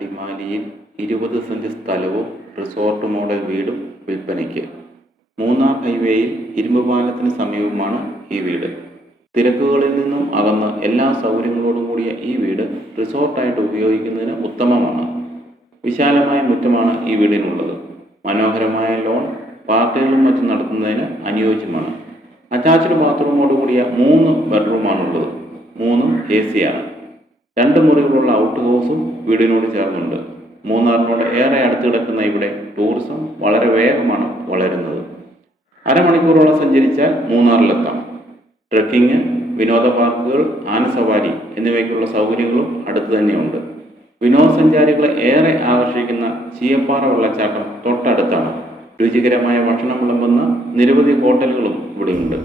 അടിമാലിയിൽ 20 സെന്റ് സ്ഥലവും resort model വീടും വിൽപ്പനയ്ക്ക്. മൂന്നാർ ഹൈവേയിൽ ഇരുമ്പുപാലത്തിന് സമീപമാണ് ഈ വീട്. തിരക്കുകളിൽ നിന്നും അകന്ന് എല്ലാ സൗകര്യങ്ങളോടും കൂടിയ ഈ വീട് റിസോർട്ടായിട്ട് ഉപയോഗിക്കുന്നതിന് ഉത്തമമാണ്. വിശാലമായ മുറ്റമാണ് ഈ വീടിനുള്ളത്. മനോഹരമായ ലോൺ പാർട്ടികളും മറ്റും നടത്തുന്നതിന് അനുയോജ്യമാണ്. അറ്റാച്ച്ഡ് ബാത്റൂമോട് കൂടിയ 3 ബെഡ്റൂമാണുള്ളത്. 3 AC ആണ്. 2 മുറികളുള്ള ഔട്ട് ഹൗസും വീടിനോട് ചേർന്നുണ്ട്. മൂന്നാറിനോട് ഏറെ അടുത്ത് കിടക്കുന്ന ഇവിടെ ടൂറിസം വളരെ വേഗമാണ് വളരുന്നത്. അരമണിക്കൂറോളം സഞ്ചരിച്ചാൽ മൂന്നാറിലെത്താം. ട്രെക്കിങ്, വിനോദ പാർക്കുകൾ, ആനസവാരി എന്നിവയ്ക്കുള്ള സൗകര്യങ്ങളും അടുത്ത് തന്നെയുണ്ട്. വിനോദസഞ്ചാരികളെ ഏറെ ആകർഷിക്കുന്ന ചീയപ്പാറ വെള്ളച്ചാട്ടം തൊട്ടടുത്താണ്. രുചികരമായ ഭക്ഷണം വിളമ്പുന്ന നിരവധി ഹോട്ടലുകളും ഇവിടെയുണ്ട്.